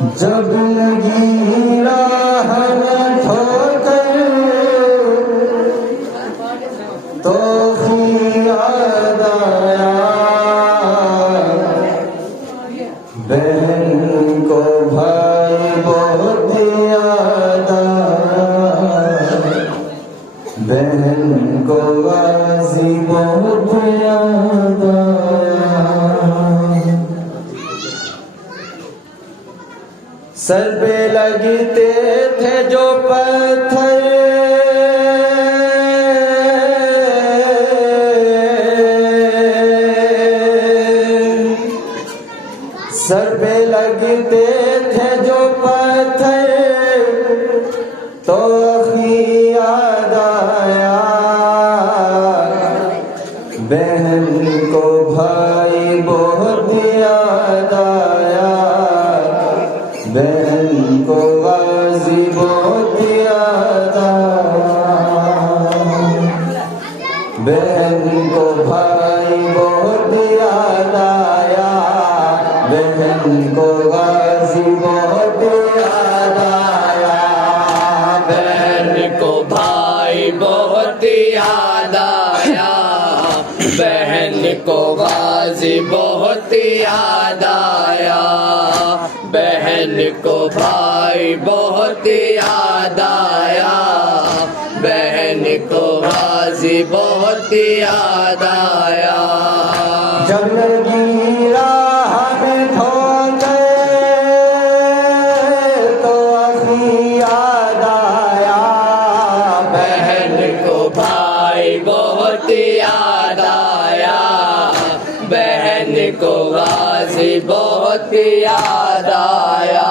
जब लगी राह में ठोकर तो याद आया बहन को भाई बहुत याद आया बहन को गाजी बहुत याद आया सर पे लगते थे जो पत्थर सर पे लगते थे जो पत्थर तो अखी याद आया बहन को भाई बहुत याद आया बहन को गाजी बहुत याद आया बहन को भाई बहुत याद आया बहन को गाजी बहुत याद आया बहन को भाई बहुत याद आया बहन को गाजी बहुत याद आया बहन को भाई बहुत याद आया बहन को गाजी बहुत याद आया जब लगी राह में ठोकर तो अखी याद आया बहन को भाई बहुत याद आया बहन को गाजी बहुत याद आया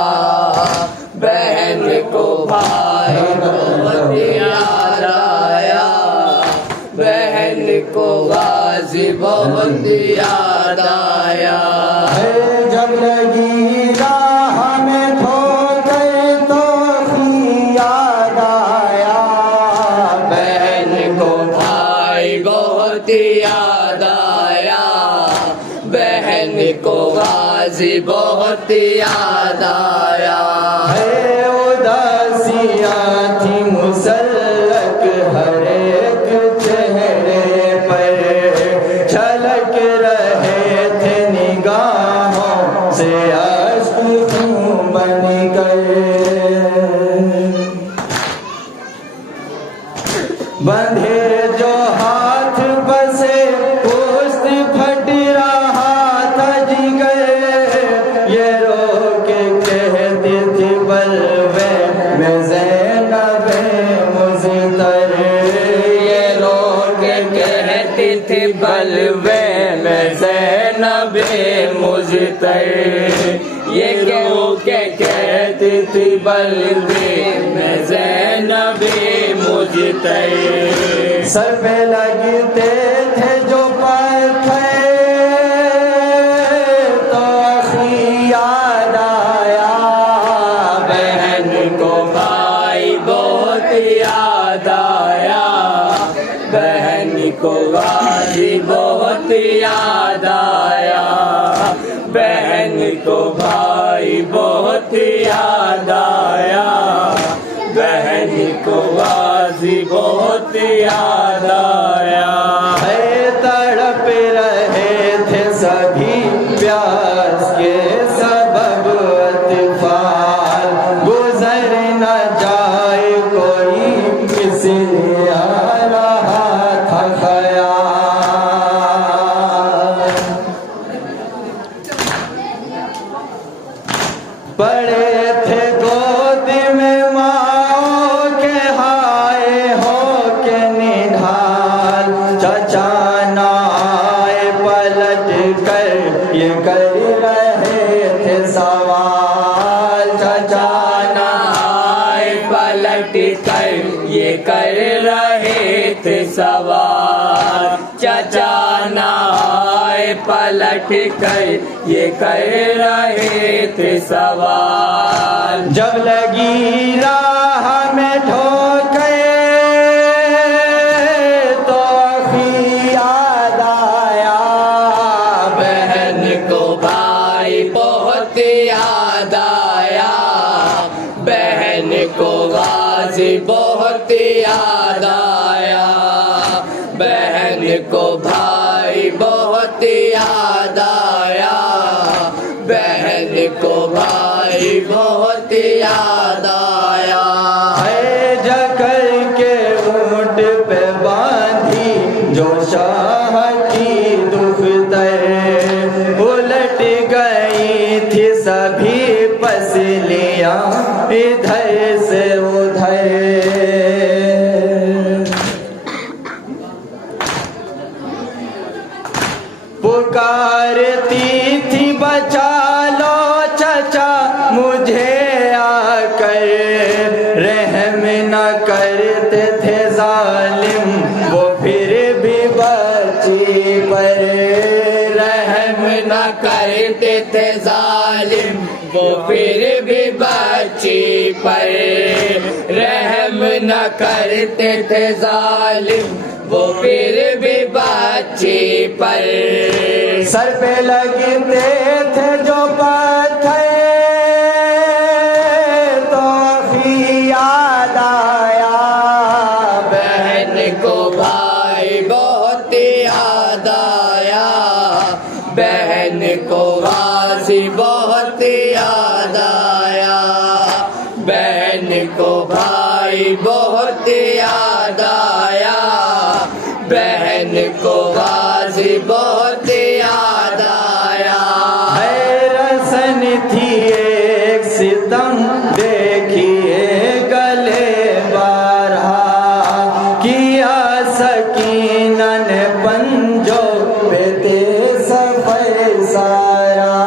बहन को भाई बहुत याद आया बहन को गाजी बहुत याद आया जब लगी राह में ठोकर तो अखी याद आया बहन को भाई बहुत याद आया बहन को गाजी बहुत याद आया उदासियाँ थी मुसल्लक हर एक चेहरे पर झलक रहे थे निगाहों से अश्क बन कर बंधे जो हाथ बसे पुष्ट फट रहा था जिगर ये रो के कहती थी बलवे में ज़ैनब मुज़्तर ये रो के कहती थी बलवे में ज़ैनब मुज़्तर ये रो के कहती थी बलवे में ज़ैनब मुज़्तर सर पे लगते थे जो पत्थर तो अखी याद आया बहन को भाई बहुत याद आया बहन को गाजी बहुत याद आया बहन को भाई बहुत याद आया बहन को गाजी बहुत याद आया तड़प रहे थे सभी प्यास के सबब तूफान गुजर न जाए कोई इसलिए आ रहा था ख्याल पड़े थे गोद में माओ के हाय हो के निढाल चचा नाए पलट कर ये कर रहे थे सवाल चचा नाए पलट कर ये कर रहे थे सवाल चचा नाए पलट कर ये कर रहे थे सवाल जब लगी राह में ठोकर तो अखी याद आया बहन को भाई बहुत याद आया को गाजी बहुत याद आया, बहन को भाई बहुत याद आया, बहन को भाई बहुत याद आया। है जकर के ऊंट पे बांधी जो शाह की दुख्तर, उलट गई थी सभी पसलियां इधर से उधर। पुकारती थी बचा लो चचा मुझे आकर, रहम न करते थे जालिम वो फिर भी बची पर। रहम न करते थे जालिम वो फिर भी बची पर, रहम न करते थे जालिम वो फिर भी बची पर। सर पे लगते थे जो पत्थर तो अखी याद आया, बहन को भाई बहुत याद आया, बहन को गाजी बहुत याद आया, बहन को भाई बहुत याद आया, बहन को गाजी बहुत याद आया। है रसन थी एक सितम देखिए गले बारहा, किया सकीना ने पंजों पे ते सफर सारा।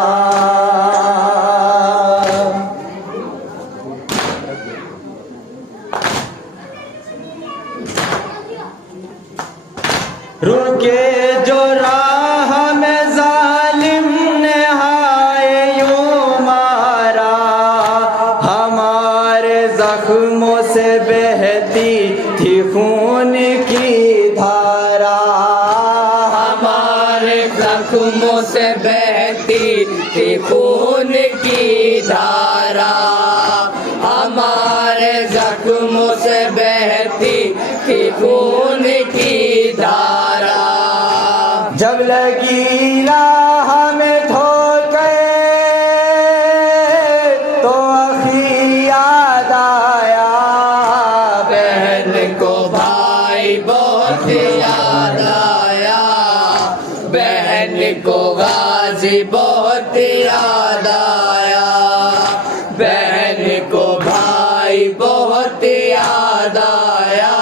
रुके जो राह में जालिम ने हाय यूं मारा, हमारे जख्मों से बहती थी खून की धारा। हमारे जख्मों से बहती थी खून की धारा, हमारे जख्मों से बहती थी खून की धारा। जब लगी राह में ठोकर तो अखी याद आया, बहन को भाई बहुत याद आया, बहन को गाजी बहुत याद आया, बहन को भाई बहुत याद आया,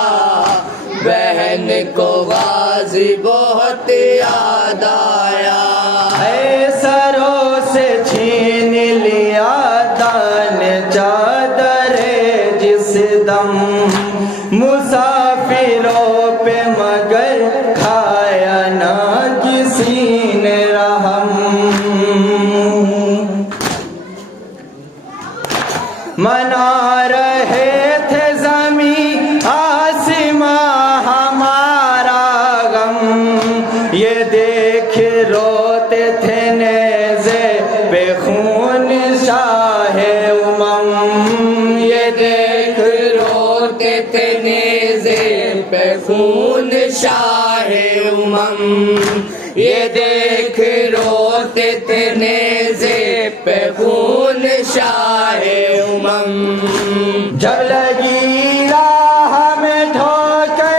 बहन को गाजी बहुत याद आया। है सरों से छीन लिया दान चादरे जिस दम, मुसाफिरों पे मगर खाया ना किसी ने रहम। मना रहे थे ज़मीं आसमां हमारा गम, ये देख रोते थे नेज़े पे खून शाहे उमम। ये देख रोते थे नेज़े पे खून शाहे उमम, ये देख रोते थे नेज़े पे खून शाहे उमम। जब लगी राह में ठोकर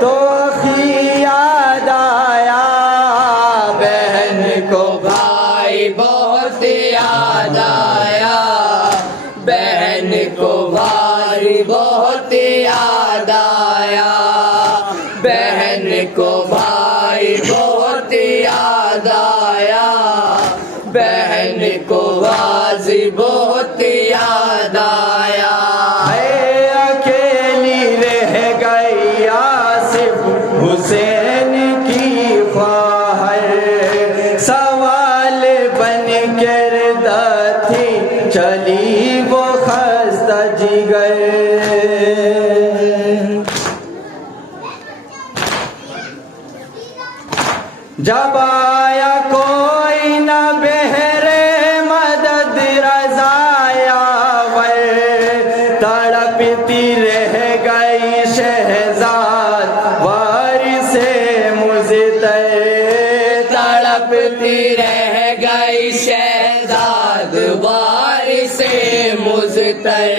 तो अखी याद आया, बहन को भाई बहुत याद आया, बहन को भाई बहुत याद आया, बहन को भाई बहुत याद आया, बहन को गाजी बहुत याद आया। है अकेली रह गई आसिफ हुसैन की ख्वाहिश, सवाल बन करदा थी चली वो खस्ता जिगर। जब आया कोई न बहरे मदद रजाया, तड़पती रह गई शहजाद वारिसे मुज़्तर,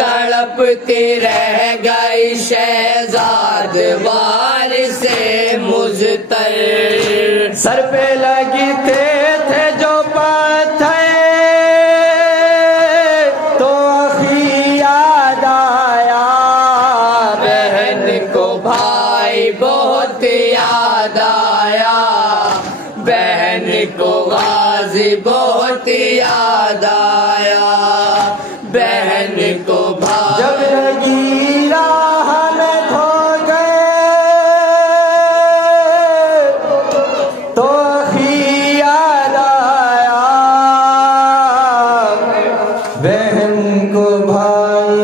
तड़पती रह गई शहजाद वारिसे मुज़्तर। सर पे लगते थे जो पत्थर तो आखी याद आया, बहन को भाई बहुत याद आया, बहन को गाजी बहुत याद आया, बहन को भाई जब लगी राह में खो गए तो आखी याद आया, बहन को भाई